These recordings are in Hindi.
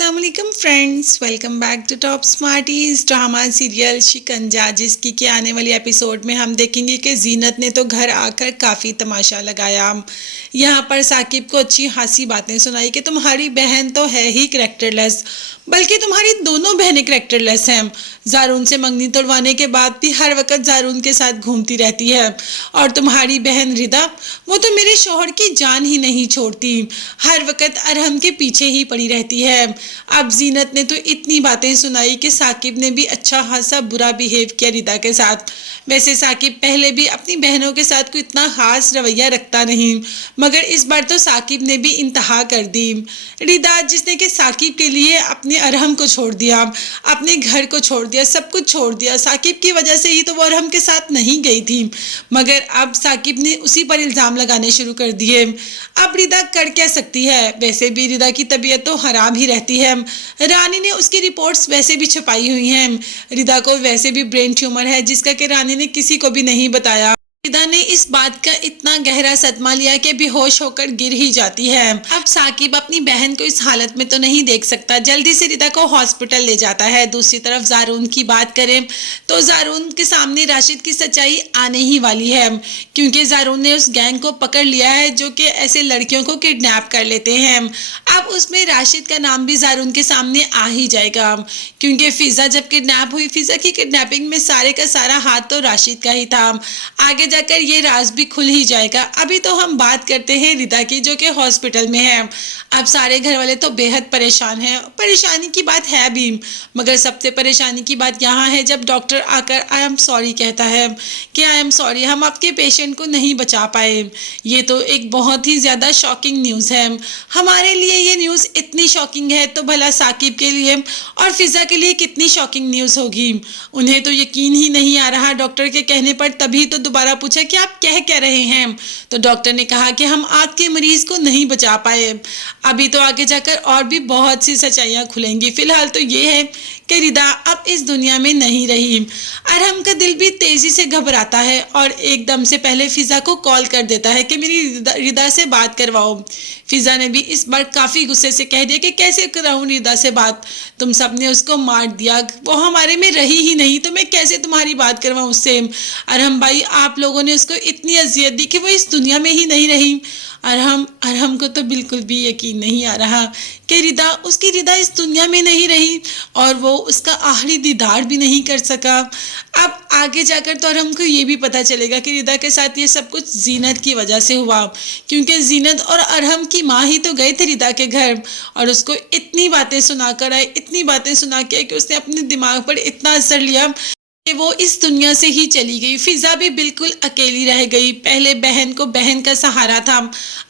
अस्सलाम वालेकुम friends, welcome back to top smarties drama serial Shikanja, जिसकी के आने वाली एपिसोड में हम देखेंगे कि जीनत ने तो घर आकर काफ़ी तमाशा लगाया। यहाँ पर साकिब को अच्छी खासी बातें सुनाई कि तुम्हारी बहन तो है ही करेक्टरलेस, बल्कि तुम्हारी दोनों बहनें करेक्टरलेस हैं। जारून से मंगनी तोड़वाने के बाद भी हर वक्त जारून के साथ घूमती रहती है, और तुम्हारी बहन रिदा, वो तो मेरे शौहर की जान ही नहीं छोड़ती, हर वक्त अरहम के पीछे ही पड़ी रहती है। अब जीनत ने तो इतनी बातें सुनाई कि साकिब ने भी अच्छा खासा बुरा बिहेव किया रिदा के साथ। वैसे साकिब पहले भी अपनी बहनों के साथ कोई इतना खास रवैया रखता नहीं, मगर इस बार तो साकिब ने भी इंतहा कर दी। रिदा, जिसने कि साकिब के लिए अपने अरहम को छोड़ दिया, अपने घर को छोड़ दिया, सब कुछ छोड़ दिया, साकिब की वजह से ही तो वो अरहम के साथ नहीं गई थी, मगर अब साकिब ने उसी पर इल्ज़ाम लगाने शुरू कर दिए। अब रिदा कर क्या सकती है? वैसे भी रिदा की तबीयत तो खराब ही रहती है। रानी ने उसकी रिपोर्ट्स वैसे भी छुपाई हुई हैं। रिदा को वैसे भी ब्रेन ट्यूमर है, जिसका कि रानी ने किसी को भी नहीं बताया। रिदा ने इस बात का इतना गहरा सदमा लिया कि बेहोश होकर गिर ही जाती है। अब साकिब अपनी बहन को इस हालत में तो नहीं देख सकता, जल्दी से रिदा को हॉस्पिटल ले जाता है। दूसरी तरफ जारून की बात करें तो जारून के सामने राशिद की सच्चाई आने ही वाली है, क्योंकि जारून ने उस गैंग को पकड़ लिया है जो कि ऐसे लड़कियों को किडनैप कर लेते हैं। अब उसमें राशिद का नाम भी जारून के सामने आ ही जाएगा, क्योंकि फिजा जब किडनैप हुई, फिजा की किडनैपिंग में सारे का सारा हाथ तो राशिद का ही था। आगे जाकर ये राज भी खुल ही जाएगा। अभी तो हम बात करते हैं रिदा की, जो कि हॉस्पिटल में है। अब सारे घर वाले तो बेहद परेशान हैं। परेशानी की बात है भी, मगर सबसे परेशानी की बात यहाँ है जब डॉक्टर आकर आई एम सॉरी कहता है कि आई एम सॉरी, हम आपके पेशेंट को नहीं बचा पाए। ये तो एक बहुत ही ज़्यादा शॉकिंग न्यूज़ है। हमारे लिए ये न्यूज़ इतनी शॉकिंग है तो भला साकिब के लिए और फिजा के लिए कितनी शॉकिंग न्यूज़ होगी। उन्हें तो यकीन ही नहीं आ रहा डॉक्टर के कहने पर। तभी तो दोबारा पूछा कि आप कह क्या रहे हैं, तो डॉक्टर ने कहा कि हम आपके मरीज को नहीं बचा पाए। अभी तो आगे जाकर और भी बहुत सी सच्चाइयां खुलेंगी। फिलहाल तो ये है कि रिदा अब इस दुनिया में नहीं रही। अरहम का दिल भी तेजी से घबराता है और एकदम से पहले फिजा को कॉल कर देता है कि मेरी रिदा से बात करवाओ। फिजा ने भी इस बार काफ़ी गुस्से से कह दिया कि कैसे कराऊं रिदा से बात, तुम सबने उसको मार दिया, वो हमारे में रही ही नहीं, तो मैं कैसे तुम्हारी बात करवाऊं उससे। अरहम भाई, आप लोगों ने उसको इतनी अजियत दी कि वो इस दुनिया में ही नहीं रही। अरहम को तो बिल्कुल भी यकीन नहीं आ रहा कि उसकी रिदा इस दुनिया में नहीं रही और वो उसका आखिरी दीदार भी नहीं कर सका। अब आगे जाकर तो अरहम को ये भी पता चलेगा कि रिदा के साथ ये सब कुछ जीनत की वजह से हुआ, क्योंकि जीनत और अरहम की माँ ही तो गए थे रिदा के घर और उसको इतनी बातें सुना कर आए, इतनी बातें सुना के कि उसने अपने दिमाग पर इतना असर लिया कि वो इस दुनिया से ही चली गई। फिजा भी बिल्कुल अकेली रह गई। पहले बहन को बहन का सहारा था,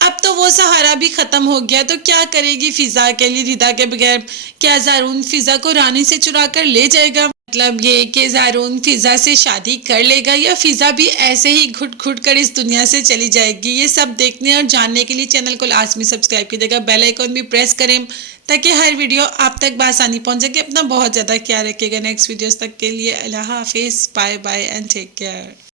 अब तो वो सहारा भी खत्म हो गया। तो क्या करेगी फिजा अकेली रिदा के बगैर? क्या जारून फिजा को रानी से चुरा कर ले जाएगा? मतलब ये कि जारून फिजा से शादी कर लेगा या फिजा भी ऐसे ही घुट घुट कर इस दुनिया से चली जाएगी? ये सब देखने और जानने के लिए चैनल को लाजमी सब्सक्राइब कीजिएगा, बेल आइकन भी प्रेस करें ताकि हर वीडियो आप तक बआसानी पहुंच सके। अपना बहुत ज़्यादा ख्याल रखिएगा। नेक्स्ट वीडियोस तक के लिए अल्लाह हाफिज़, bye bye and take care.